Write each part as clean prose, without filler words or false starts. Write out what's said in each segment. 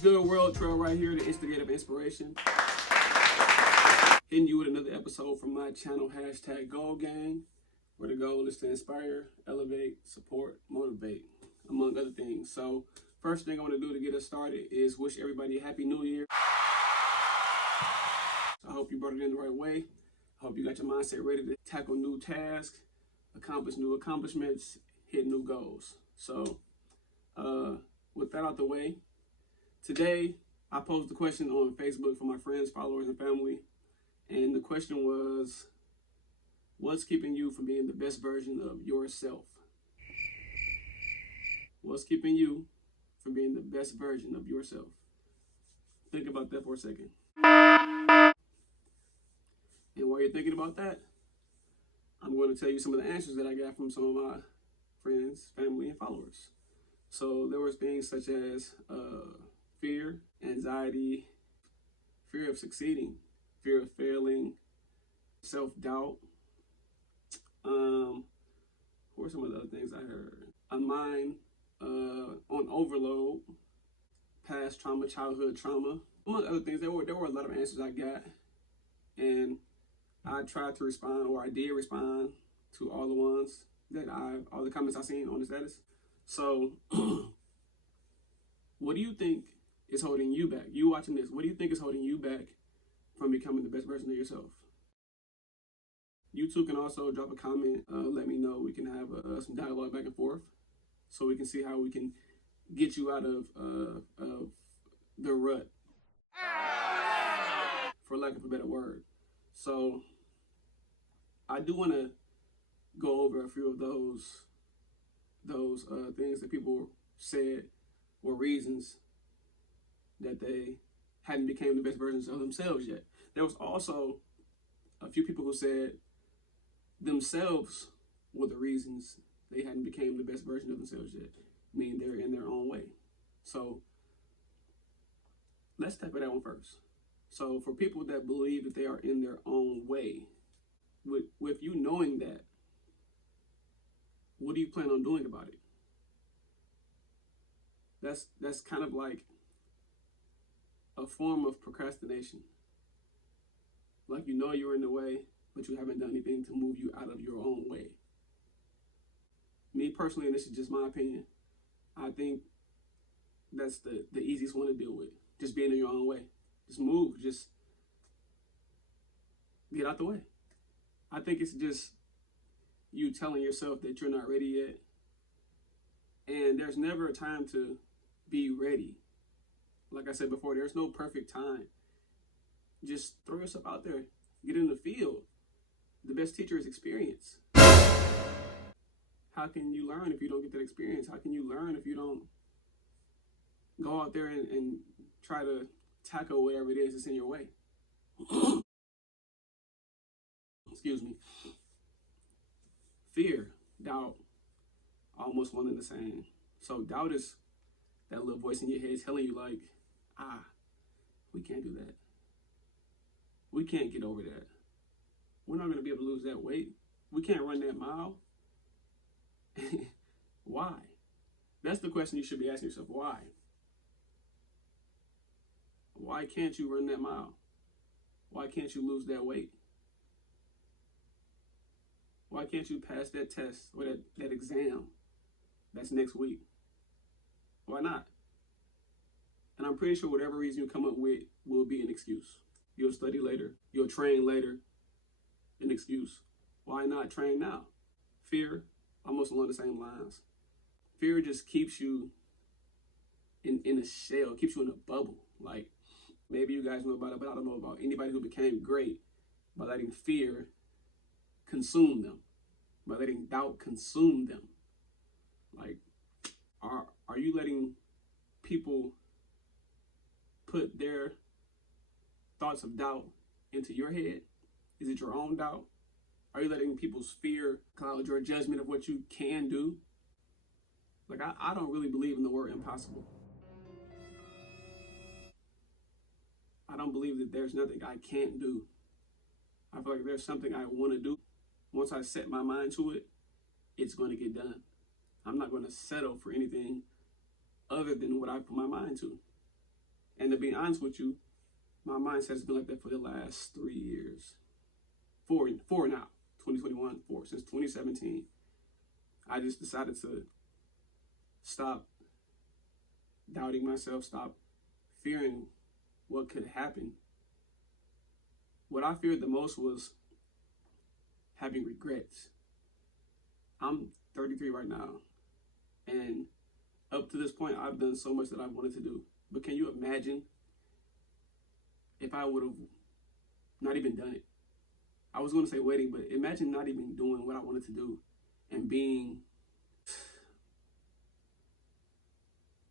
What's good, world? Trail right here, the instigator of inspiration. Hitting you with another episode from my channel, #GoalGang, where the goal is to inspire, elevate, support, motivate, among other things. So first thing I want to do to get us started is wish everybody a happy new year. I hope you brought it in the right way. I hope you got your mindset ready to tackle new tasks, accomplish new accomplishments, hit new goals. So with that out the way, today I posed a question on Facebook for my friends, followers, and family. And the question was, what's keeping you from being the best version of yourself? What's keeping you from being the best version of yourself? Think about that for a second. And while you're thinking about that, I'm going to tell you some of the answers that I got from some of my friends, family, and followers. So there was things such as fear, anxiety, fear of succeeding, fear of failing, self-doubt. What were some of the other things I heard? A mind on overload, past trauma, childhood trauma, among other things. There were a lot of answers I got, and I tried to respond, or I did respond to all the ones that all the comments I seen on the status. So, what do you think is holding you back? You watching this, what do you think is holding you back from becoming the best version of yourself? You too can also drop a comment, let me know. We can have some dialogue back and forth so we can see how we can get you out of the rut, for lack of a better word. So I do want to go over a few of those things that people said were reasons that they hadn't become the best versions of themselves yet. There was also a few people who said themselves were the reasons they hadn't become the best version of themselves yet, meaning they're in their own way. So let's tackle that one first. So for people that believe that they are in their own way, with you knowing that, what do you plan on doing about it? That's kind of like a form of procrastination. Like, you know you're in the way, but you haven't done anything to move you out of your own way. Me personally, and this is just my opinion, I think that's the easiest one to deal with. Just being in your own way. Just move. Just get out the way. I think it's just you telling yourself that you're not ready yet. And there's never a time to be ready. Like I said before, there's no perfect time. Just throw yourself out there. Get in the field. The best teacher is experience. How can you learn if you don't get that experience? How can you learn if you don't go out there and try to tackle whatever it is that's in your way? Excuse me. Fear, doubt, almost one and the same. So doubt is that little voice in your head telling you like, we can't do that. We can't get over that. We're not going to be able to lose that weight. We can't run that mile. Why? That's the question you should be asking yourself. Why? Why can't you run that mile? Why can't you lose that weight? Why can't you pass that test or that exam that's next week? Why not? And I'm pretty sure whatever reason you come up with will be an excuse. You'll study later. You'll train later. An excuse. Why not train now? Fear, almost along the same lines. Fear just keeps you in a shell, keeps you in a bubble. Like, maybe you guys know about it, but I don't know about anybody who became great by letting fear consume them, by letting doubt consume them. Like, are you letting people put their thoughts of doubt into your head? Is it your own doubt? Are you letting people's fear cloud your judgment of what you can do? Like, I don't really believe in the word impossible. I don't believe that there's nothing I can't do. I feel like if there's something I want to do, once I set my mind to it, it's going to get done. I'm not going to settle for anything other than what I put my mind to. And to be honest with you, my mindset has been like that for the last 3 years. Four now. 2021, four. Since 2017. I just decided to stop doubting myself, stop fearing what could happen. What I feared the most was having regrets. I'm 33 right now, and up to this point, I've done so much that I wanted to do. But can you imagine if I would have not even done it? I was going to say waiting, but imagine not even doing what I wanted to do and being,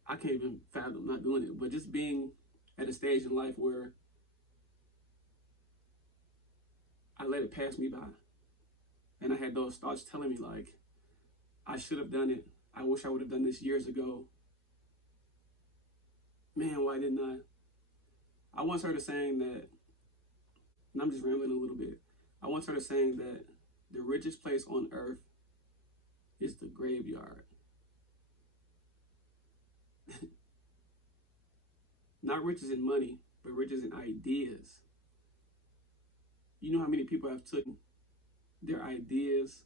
I can't even fathom not doing it, but just being at a stage in life where I let it pass me by. And I had those thoughts telling me like, I should have done it. I wish I would have done this years ago. Man, why didn't I? I once heard a saying that, and I'm just rambling a little bit. I once heard a saying that the richest place on earth is the graveyard. Not riches in money, but riches in ideas. You know how many people have taken their ideas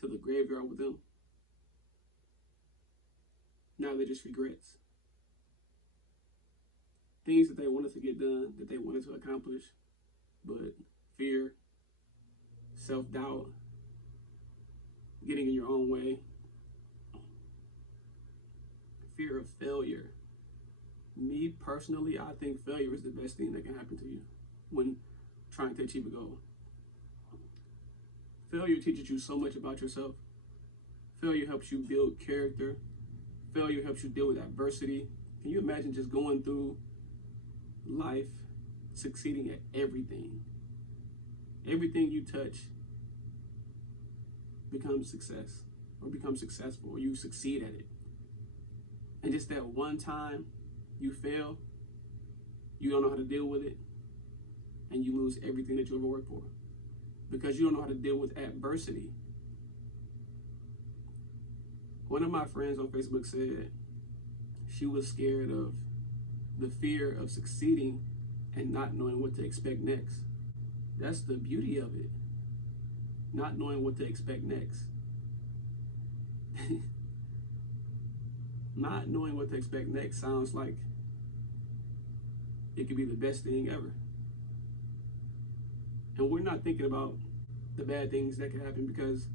to the graveyard with them? Now they're just regrets. Things that they wanted to get done, that they wanted to accomplish, but fear, self-doubt, getting in your own way, fear of failure. Me personally, I think failure is the best thing that can happen to you when trying to achieve a goal. Failure teaches you so much about yourself. Failure helps you build character. Failure helps you deal with adversity. Can you imagine just going through life, succeeding at everything? Everything you touch becomes success, or becomes successful, or you succeed at it. And just that one time you fail, you don't know how to deal with it, and you lose everything that you ever worked for because you don't know how to deal with adversity. One of my friends on Facebook said she was scared of the fear of succeeding and not knowing what to expect next. That's the beauty of it. Not knowing what to expect next. Not knowing what to expect next sounds like it could be the best thing ever. And we're not thinking about the bad things that could happen, because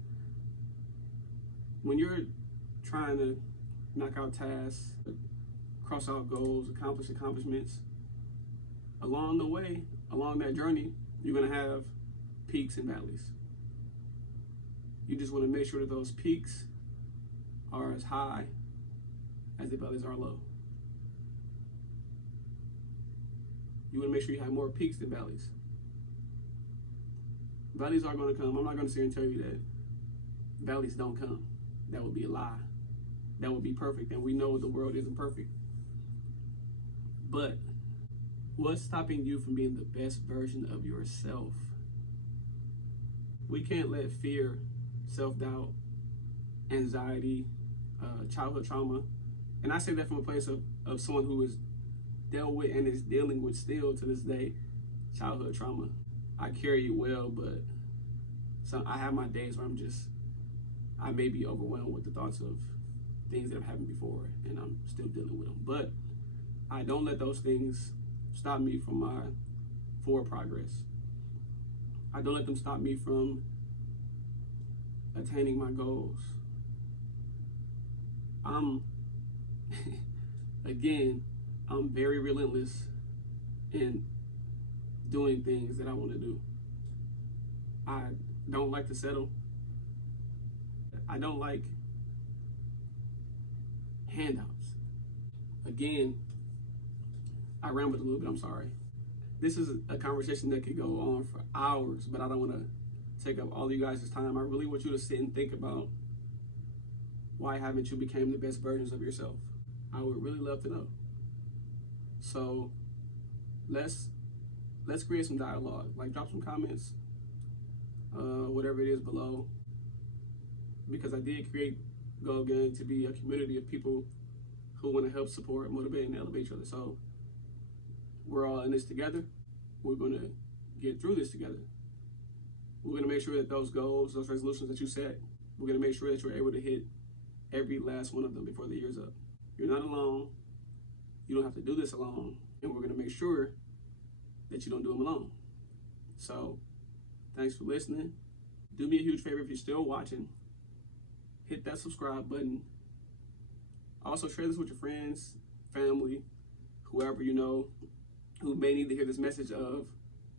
when you're trying to knock out tasks, cross out goals, accomplish accomplishments, along the way, along that journey, you're going to have peaks and valleys. You just want to make sure that those peaks are as high as the valleys are low. You want to make sure you have more peaks than valleys. Valleys are going to come. I'm not going to sit here and tell you that valleys don't come. That would be a lie. That would be perfect. And we know the world isn't perfect. But what's stopping you from being the best version of yourself? We can't let fear, self-doubt, anxiety, childhood trauma, and I say that from a place of someone who has dealt with and is dealing with still to this day childhood trauma. I carry it well, but I have my days where I may be overwhelmed with the thoughts of things that have happened before, and I'm still dealing with them. But I don't let those things stop me from my forward progress. I don't let them stop me from attaining my goals. I'm very relentless in doing things that I want to do. I don't like to settle. I don't like handouts. Again, I rambled a little bit, I'm sorry. This is a conversation that could go on for hours, but I don't want to take up all of you guys' time. I really want you to sit and think about, why haven't you become the best versions of yourself? I would really love to know. So let's create some dialogue. Like, drop some comments, whatever it is below. Because I did create Go Gang to be a community of people who want to help support, motivate, and elevate each other. So we're all in this together. We're going to get through this together. We're going to make sure that those goals, those resolutions that you set, we're going to make sure that you're able to hit every last one of them before the year's up. You're not alone. You don't have to do this alone. And we're going to make sure that you don't do them alone. So thanks for listening. Do me a huge favor if you're still watching. Hit that subscribe button. Also share this with your friends, family, whoever you know who may need to hear this message of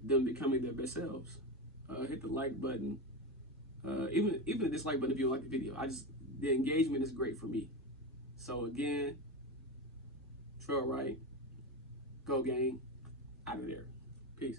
them becoming their best selves. Hit the like button. Even the dislike button if you don't like the video. The engagement is great for me. So again, trail right, go gang, out of there. Peace.